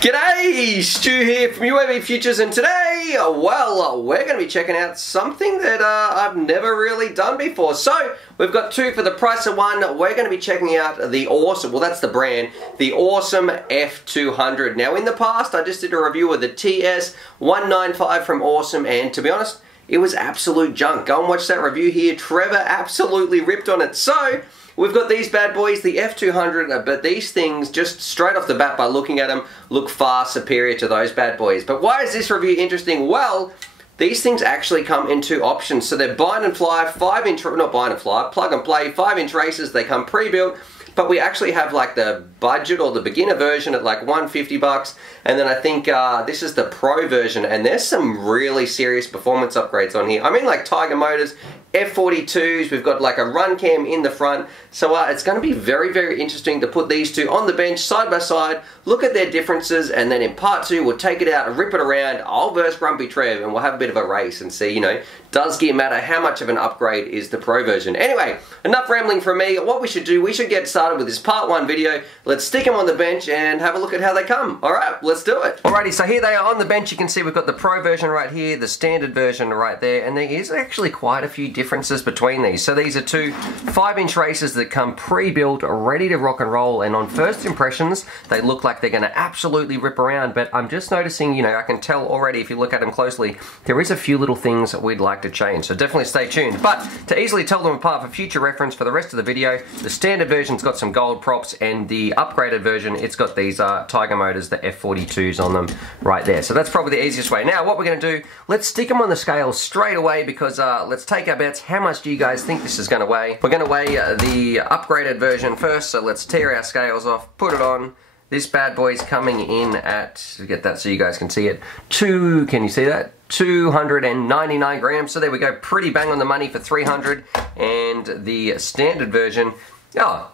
G'day, Stu here from UAVfutures, and today, well, we're going to be checking out something that I've never really done before. So, we've got two for the price of one. We're going to be checking out the awesome, well that's the brand, the awesome F200. Now in the past, I just did a review of the TS195 from Awesome, and to be honest, it was absolute junk. Go and watch that review here. Trevor absolutely ripped on it. So, we've got these bad boys, the F200, but these things, just straight off the bat by looking at them, look far superior to those bad boys. But why is this review interesting? Well, these things actually come in two options. So they're bind and fly, 5-inch, not bind and fly, plug and play, 5-inch races. They come pre-built, but we actually have like the budget or the beginner version at like $150, and then I think this is the pro version, and there's some really serious performance upgrades on here. I mean, like Tiger motors, F42s, we've got like a run cam in the front, so it's going to be very, very interesting to put these two on the bench side by side, look at their differences, and then in part two we'll take it out and rip it around. I'll verse Grumpy Trev and we'll have a bit of a race and see, you know, does gear matter? How much of an upgrade is the pro version? Anyway, enough rambling from me. What we should do, we should get started with this part one video. Let's stick them on the bench and have a look at how they come. Alright, let's do it. Alrighty, so here they are on the bench. You can see we've got the pro version right here, the standard version right there, and there is actually quite a few differences between these. So these are two 5-inch races that come pre-built, ready to rock and roll, and on first impressions, they look like they're going to absolutely rip around, but I'm just noticing, you know, I can tell already if you look at them closely, there is a few little things that we'd like to change, so definitely stay tuned. But to easily tell them apart for future reference for the rest of the video, the standard version's got some gold props, and the upgraded version, it's got these Tiger motors, the F42s on them right there. So that's probably the easiest way. Now what we're going to do, let's stick them on the scale straight away, because let's take our bets. How much do you guys think this is going to weigh? We're going to weigh the upgraded version first, so let's tear our scales off, put it on. This bad boy's coming in at, get that so you guys can see it, can you see that? 299 grams, so there we go, pretty bang on the money for 300, and the standard version, oh,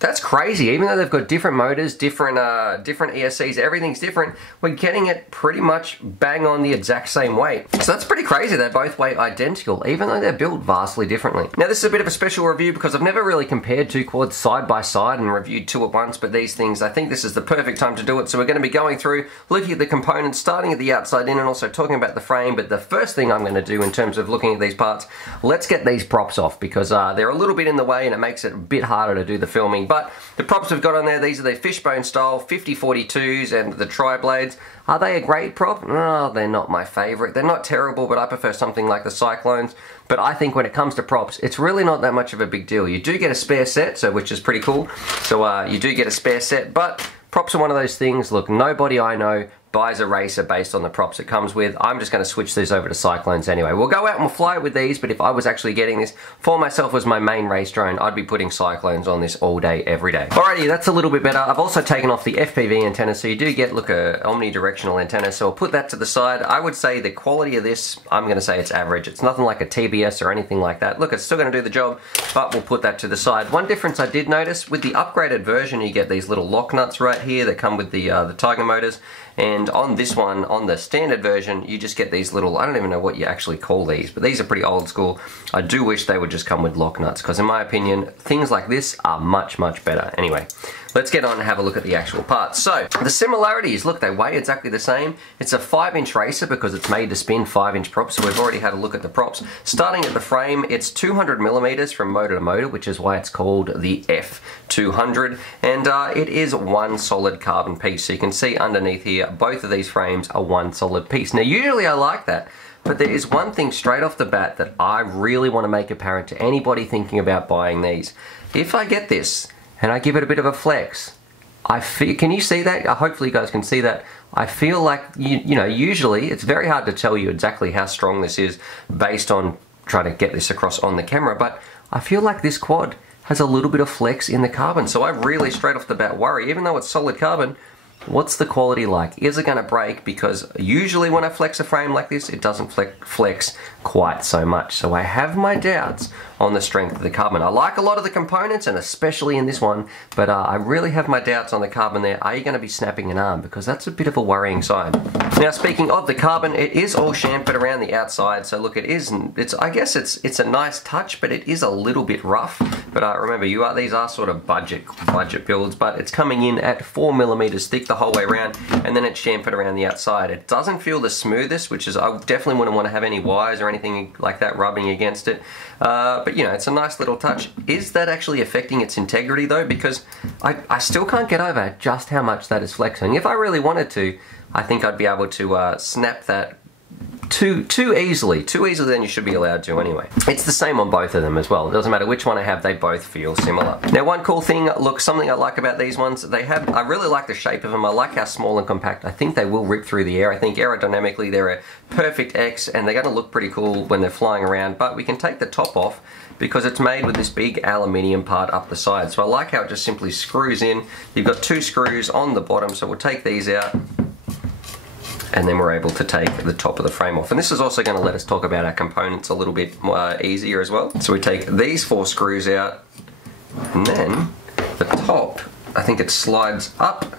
that's crazy. Even though they've got different motors, different ESCs, everything's different, we're getting it pretty much bang on the exact same weight. So that's pretty crazy. They both weigh identical, even though they're built vastly differently. Now this is a bit of a special review because I've never really compared two quads side by side and reviewed two at once, but these things, I think this is the perfect time to do it. So we're going to be going through, looking at the components, starting at the outside in, and also talking about the frame. But the first thing I'm going to do in terms of looking at these parts, let's get these props off, because they're a little bit in the way and it makes it a bit harder to do the filming. But the props we've got on there, these are the fishbone style 50-42s and the tri-blades. Are they a great prop? No, they're not my favorite. They're not terrible, but I prefer something like the Cyclones. But I think when it comes to props, it's really not that much of a big deal. You do get a spare set, so which is pretty cool. So you do get a spare set, but props are one of those things. Look, nobody I know buys a racer based on the props it comes with. I'm just going to switch these over to Cyclones anyway. We'll go out and we'll fly it with these, but if I was actually getting this for myself as my main race drone, I'd be putting Cyclones on this all day, every day. Alrighty, that's a little bit better. I've also taken off the FPV antenna, so you do get, look, a omnidirectional antenna, so I'll put that to the side. I would say the quality of this, I'm going to say it's average. It's nothing like a TBS or anything like that. Look, it's still going to do the job, but we'll put that to the side. One difference I did notice, with the upgraded version, you get these little lock nuts right here that come with the Tiger motors. And on this one, on the standard version, you just get these little, I don't even know what you actually call these, but these are pretty old school. I do wish they would just come with lock nuts, because in my opinion, things like this are much, much better. Anyway, let's get on and have a look at the actual parts. So, the similarities, look, they weigh exactly the same. It's a 5-inch racer because it's made to spin 5-inch props, so we've already had a look at the props. Starting at the frame, it's 200 millimeters from motor to motor, which is why it's called the F200, and it is one solid carbon piece. So you can see underneath here, both of these frames are one solid piece. Now, usually I like that, but there is one thing straight off the bat that I really want to make apparent to anybody thinking about buying these. If I get this, and I give it a bit of a flex, I feel, can you see that? Hopefully you guys can see that. I feel like, you know, usually it's very hard to tell you exactly how strong this is based on trying to get this across on the camera, but I feel like this quad has a little bit of flex in the carbon, so I really straight off the bat worry, even though it's solid carbon, what's the quality like? Is it going to break? Because usually when I flex a frame like this, it doesn't flex quite so much. So I have my doubts on the strength of the carbon. I like a lot of the components, and especially in this one, but I really have my doubts on the carbon there. Are you going to be snapping an arm? Because that's a bit of a worrying sign. Now, speaking of the carbon, it is all chamfered around the outside, so look, I guess it's a nice touch, but it is a little bit rough. But remember, these are sort of budget builds, but it's coming in at 4mm thick the whole way around, and then it's chamfered around the outside. It doesn't feel the smoothest, which is, I definitely wouldn't want to have any wires or anything like that rubbing against it. But you know, it's a nice little touch. Is that actually affecting its integrity though? Because I still can't get over just how much that is flexing. If I really wanted to, I think I'd be able to snap that too easily than you should be allowed to anyway. It's the same on both of them as well. It doesn't matter which one I have, they both feel similar. Now, one cool thing, look, something I like about these ones, I really like the shape of them. I like how small and compact. I think they will rip through the air. I think aerodynamically they're a perfect X, and they're going to look pretty cool when they're flying around, but we can take the top off because it's made with this big aluminium part up the side. So I like how it just simply screws in. You've got 2 screws on the bottom, so we'll take these out, and then we're able to take the top of the frame off. And this is also going to let us talk about our components a little bit easier as well. So we take these 4 screws out, and then the top, I think it slides up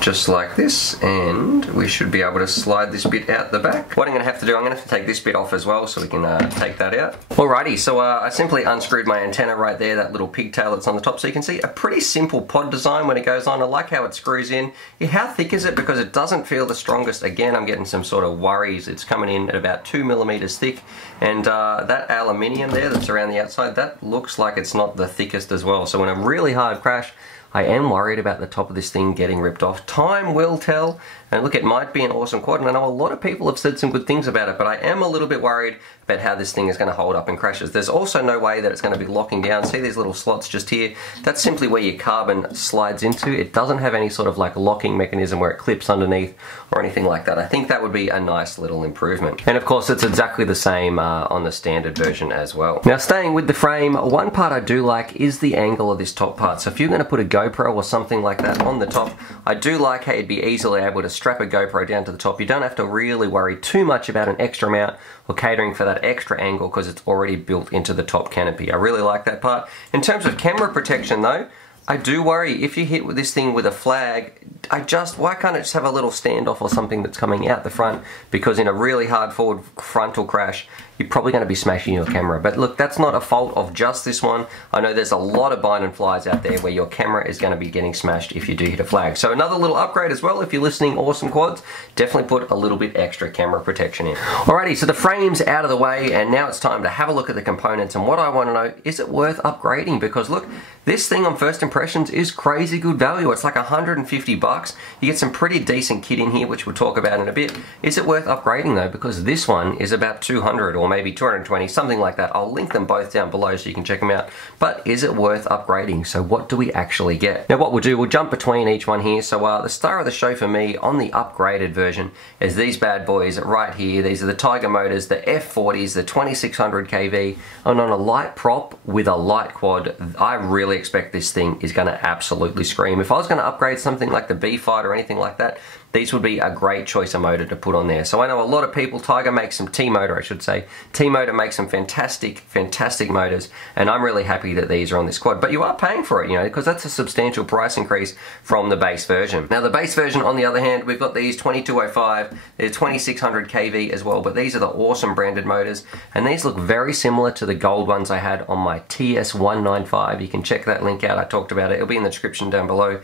just like this, and we should be able to slide this bit out the back. What I'm going to have to do, I'm going to have to take this bit off as well so we can take that out. Alrighty, so I simply unscrewed my antenna right there, that little pigtail that's on the top, so you can see a pretty simple pod design when it goes on. I like how it screws in. How thick is it? Because it doesn't feel the strongest. Again, I'm getting some sort of worries. It's coming in at about 2mm thick, and that aluminium there that's around the outside, that looks like it's not the thickest as well. So in a really hard crash, I am worried about the top of this thing getting ripped off. Time will tell, and look, it might be an awesome quad, and I know a lot of people have said some good things about it, but I am a little bit worried about how this thing is going to hold up in crashes. There's also no way that it's going to be locking down. See these little slots just here? That's simply where your carbon slides into. It doesn't have any sort of like locking mechanism where it clips underneath or anything like that. I think that would be a nice little improvement. And of course, it's exactly the same on the standard version as well. Now, staying with the frame, one part I do like is the angle of this top part. So if you're going to put a GoPro or something like that on the top, I do like how you'd be easily able to strap a GoPro down to the top. You don't have to really worry too much about an extra mount or catering for that extra angle because it's already built into the top canopy. I really like that part. In terms of camera protection though, I do worry if you hit with this thing with a flag, why can't it just have a little standoff or something that's coming out the front? Because in a really hard forward frontal crash, you're probably going to be smashing your camera. But look, that's not a fault of just this one. I know there's a lot of bind and flies out there where your camera is going to be getting smashed if you do hit a flag. So another little upgrade as well, if you're listening awesome quads, definitely put a little bit extra camera protection in. Alrighty, so the frame's out of the way, and now it's time to have a look at the components. And what I want to know, is it worth upgrading? Because look, this thing on first impressions is crazy good value. It's like 150 bucks. You get some pretty decent kit in here, which we'll talk about in a bit. Is it worth upgrading though? Because this one is about 200 or maybe 220, something like that. I'll link them both down below so you can check them out. But is it worth upgrading? So what do we actually get? Now what we'll do, we'll jump between each one here. So the star of the show for me on the upgraded version is these bad boys right here. These are the Tiger Motors, the F40s, the 2600 kV, and on a light prop with a light quad, I really expect this thing is going to absolutely scream. If I was going to upgrade something like the B-Fight or anything like that, these would be a great choice of motor to put on there. So I know a lot of people, Tiger makes some T-Motor I should say. T-Motor makes some fantastic motors, and I'm really happy that these are on this quad. But you are paying for it, you know, because that's a substantial price increase from the base version. Now the base version, on the other hand, we've got these 2205, they're 2600 kV as well, but these are the awesome branded motors, and these look very similar to the gold ones I had on my TS195. You can check that link out, I talked about it, it'll be in the description down below.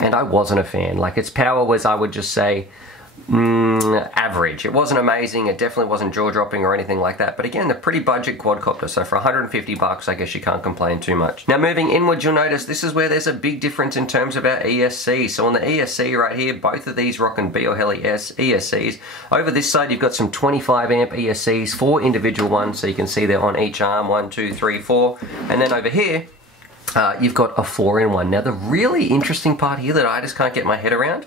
And I wasn't a fan. Like, its power was, I would just say, average. It wasn't amazing, it definitely wasn't jaw-dropping or anything like that, but again, a pretty budget quadcopter, so for 150 bucks, I guess you can't complain too much. Now moving inward, you'll notice this is where there's a big difference in terms of our ESC. So on the ESC right here, both of these rockin' BioHeli ESCs. Over this side, you've got some 25 amp ESCs, 4 individual ones, so you can see they're on each arm, 1, 2, 3, 4, and then over here, you've got a 4-in-1. Now the really interesting part here that I just can't get my head around,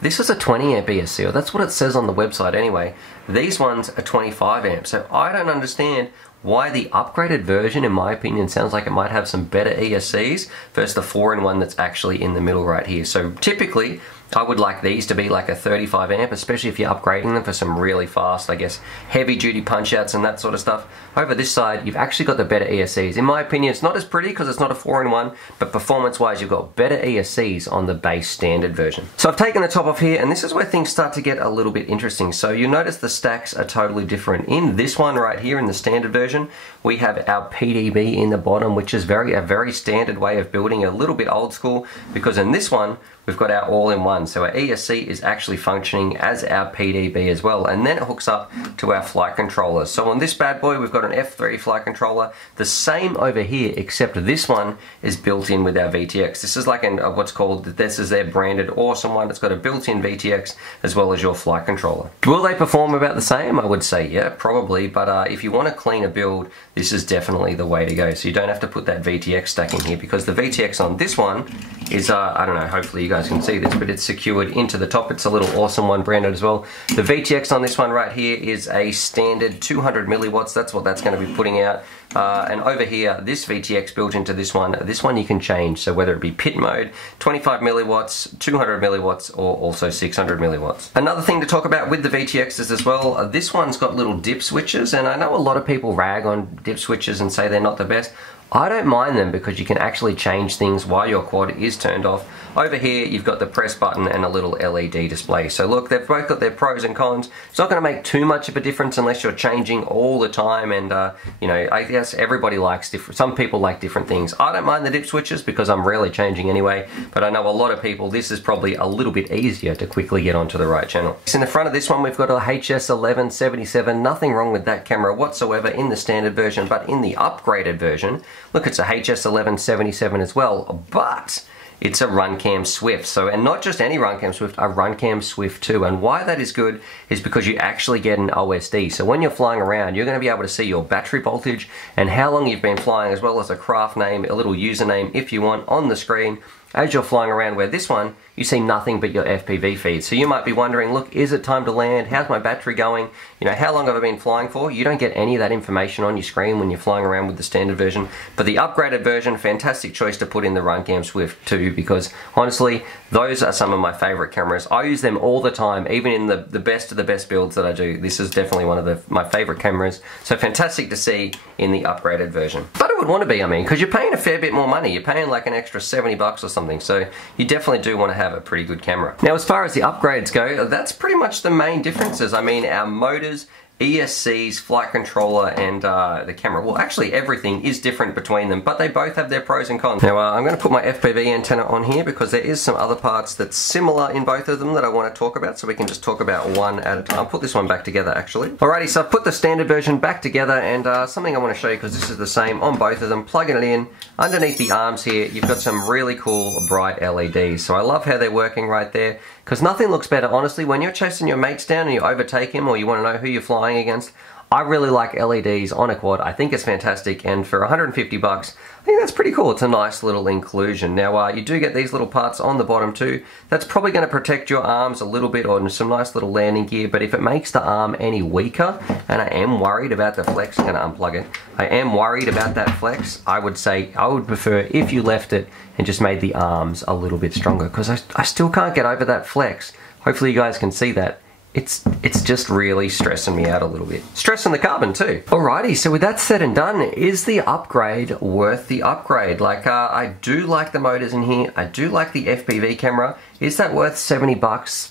this is a 20 amp ESC, or that's what it says on the website anyway. These ones are 25 amp, so I don't understand why the upgraded version, in my opinion, sounds like it might have some better ESCs versus the 4-in-1 that's actually in the middle right here. So typically, I would like these to be like a 35 amp, especially if you're upgrading them for some really fast, I guess, heavy duty punch outs and that sort of stuff. Over this side, you've actually got the better ESCs. In my opinion, it's not as pretty because it's not a 4-in-1, but performance wise, you've got better ESCs on the base standard version. So I've taken the top off here, and this is where things start to get a little bit interesting. So you notice the stacks are totally different. In this one right here, in the standard version, we have our PDB in the bottom, which is a very standard way of building, a little bit old school, because in this one, we've got our all-in-one. So our ESC is actually functioning as our PDB as well, and then it hooks up to our flight controller. So on this bad boy, we've got an F3 flight controller, the same over here, except this one is built in with our VTX. This is like what's called, this is their branded awesome one. It's got a built-in VTX as well as your flight controller. Will they perform about the same? I would say yeah, probably, but if you want a cleaner build, this is definitely the way to go. So you don't have to put that VTX stack in here, because the VTX on this one is, I don't know, hopefully you guys can see this, but it's secured into the top. It's a little awesome one branded as well. The VTX on this one right here is a standard 200 milliwatts. That's what that's going to be putting out. And over here, this VTX built into this one you can change. So whether it be pit mode, 25 milliwatts, 200 milliwatts, or also 600 milliwatts. Another thing to talk about with the VTXs as well, this one's got little dip switches, and I know a lot of people rag on dip switches and say they're not the best. I don't mind them because you can actually change things while your quad is turned off. Over here, you've got the press button and a little LED display. So look, they've both got their pros and cons. It's not going to make too much of a difference unless you're changing all the time, and you know, I guess everybody likes different, some people like different things. I don't mind the dip switches because I'm rarely changing anyway, but I know a lot of people, this is probably a little bit easier to quickly get onto the right channel. So in the front of this one, we've got a HS1177, nothing wrong with that camera whatsoever in the standard version, but in the upgraded version, look, it's a HS1177 as well, but it's a Runcam Swift. So, and not just any Runcam Swift, a Runcam Swift 2. And why that is good is because you actually get an OSD. So when you're flying around, you're going to be able to see your battery voltage and how long you've been flying, as well as a craft name, a little username if you want, on the screen as you're flying around, where this one, you see nothing but your FPV feed. So you might be wondering, look, is it time to land? How's my battery going? You know, how long have I been flying for? You don't get any of that information on your screen when you're flying around with the standard version. But the upgraded version, fantastic choice to put in the Runcam Swift 2, because honestly, those are some of my favorite cameras. I use them all the time, even in the best of the best builds that I do. This is definitely one of my favorite cameras. So fantastic to see in the upgraded version. But it would want to be, I mean, because you're paying a fair bit more money. You're paying like an extra 70 bucks or something. So you definitely do want to have a pretty good camera. Now, as far as the upgrades go, that's pretty much the main differences. I mean, our motors, ESCs, flight controller, and the camera. Well, actually everything is different between them, but they both have their pros and cons. Now I'm going to put my FPV antenna on here because there is some other parts that's similar in both of them that I want to talk about, so we can just talk about one at a time. I'll put this one back together actually. Alrighty, so I've put the standard version back together, and something I want to show you, because this is the same on both of them, plugging it in. Underneath the arms here, you've got some really cool bright LEDs. So I love how they're working right there, because nothing looks better, honestly, when you're chasing your mates down and you overtake him, or you want to know who you're flying against. I really like LEDs on a quad. I think it's fantastic, and for 150 bucks, I think that's pretty cool. It's a nice little inclusion. Now, you do get these little parts on the bottom too. That's probably going to protect your arms a little bit, or some nice little landing gear, but if it makes the arm any weaker, and I am worried about the flex, I'm going to unplug it. I am worried about that flex. I would say I would prefer if you left it and just made the arms a little bit stronger, because I still can't get over that flex. Hopefully you guys can see that. It's just really stressing me out a little bit. Stressing the carbon too. Alrighty, so with that said and done, is the upgrade worth the upgrade? Like, I do like the motors in here. I do like the FPV camera. Is that worth 70 bucks?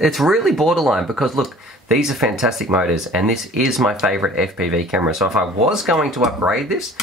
It's really borderline, because look, these are fantastic motors, and this is my favorite FPV camera. So if I was going to upgrade this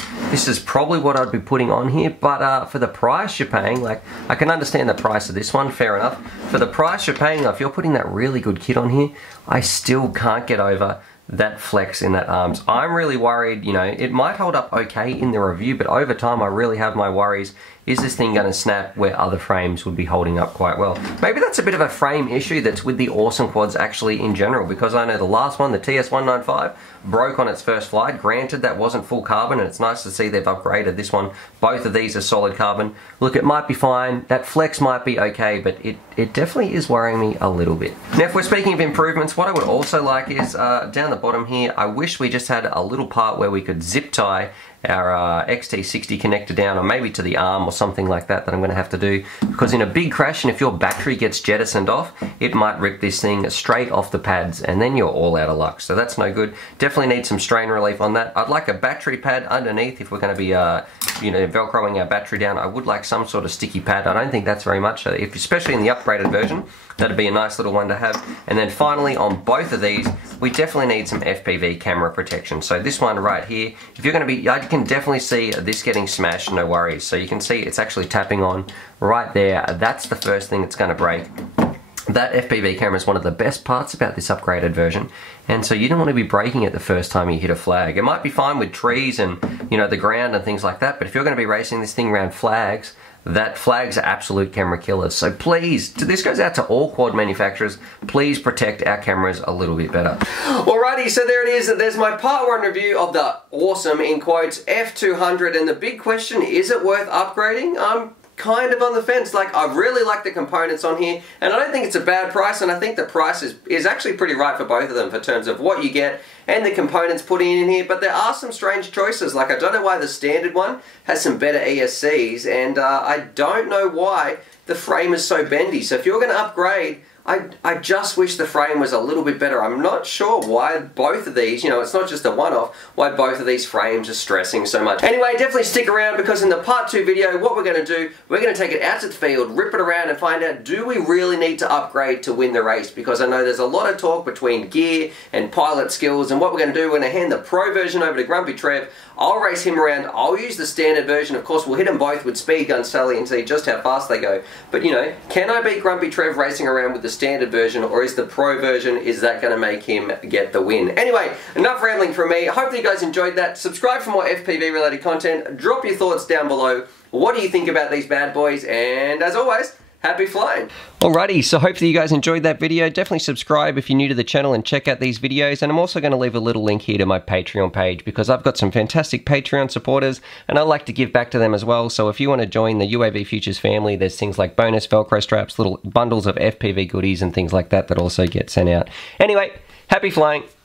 is probably what I'd be putting on here. But for the price you're paying, like, I can understand the price of this one, fair enough. For the price you're paying, if you're putting that really good kit on here, I still can't get over that flex in that arms. I'm really worried, you know, it might hold up okay in the review, but over time I really have my worries. Is this thing going to snap where other frames would be holding up quite well? Maybe that's a bit of a frame issue that's with the awesome quads actually in general, because I know the last one, the TS195, broke on its first flight. Granted, that wasn't full carbon, and it's nice to see they've upgraded this one. Both of these are solid carbon. Look, it might be fine. That flex might be okay, but it definitely is worrying me a little bit. Now, if we're speaking of improvements, what I would also like is, down the bottom here, I wish we just had a little part where we could zip tie our XT60 connector down, or maybe to the arm or something like that I'm going to have to do, because in a big crash, and if your battery gets jettisoned off, it might rip this thing straight off the pads, and then you're all out of luck. So that's no good. Definitely need some strain relief on that. I'd like a battery pad underneath if we're going to be you know, velcroing our battery down. I would like some sort of sticky pad. I don't think that's very much, especially in the upgraded version. That'd be a nice little one to have. And then finally, on both of these, we definitely need some FPV camera protection. So this one right here, if you're going to be, I can definitely see this getting smashed, no worries. So you can see it's actually tapping on right there. That's the first thing that's going to break. That FPV camera is one of the best parts about this upgraded version, and so you don't want to be breaking it the first time you hit a flag. It might be fine with trees and, you know, the ground and things like that, but if you're going to be racing this thing around flags, that flags are absolute camera killers. So please, this goes out to all quad manufacturers, please protect our cameras a little bit better. Alrighty, so there it is. There's my part 1 review of the awesome, in quotes, F200, and the big question, is it worth upgrading? I'm kind of on the fence. Like, I really like the components on here, and I don't think it's a bad price, and I think the price is actually pretty right for both of them, for terms of what you get and the components put in here. But there are some strange choices. Like, I don't know why the standard one has some better ESCs, and I don't know why the frame is so bendy. So if you're going to upgrade, I just wish the frame was a little bit better. I'm not sure why both of these, you know, it's not just a one-off, why both of these frames are stressing so much. Anyway, definitely stick around, because in the part 2 video, what we're going to do, we're going to take it out to the field, rip it around, and find out, do we really need to upgrade to win the race? Because I know there's a lot of talk between gear and pilot skills, and what we're going to do, we're going to hand the pro version over to Grumpy Trev. I'll race him around, I'll use the standard version. Of course, we'll hit them both with speed gun Sally and see just how fast they go. But, you know, can I beat Grumpy Trev racing around with the standard version, or is the pro version, is that going to make him get the win? Anyway, enough rambling from me. Hopefully you guys enjoyed that. Subscribe for more FPV related content. Drop your thoughts down below. What do you think about these bad boys? And as always, happy flying. Alrighty, so hopefully you guys enjoyed that video. Definitely subscribe if you're new to the channel and check out these videos. And I'm also going to leave a little link here to my Patreon page, because I've got some fantastic Patreon supporters and I like to give back to them as well. So if you want to join the UAVfutures family, there's things like bonus Velcro straps, little bundles of FPV goodies and things like that that also get sent out. Anyway, happy flying.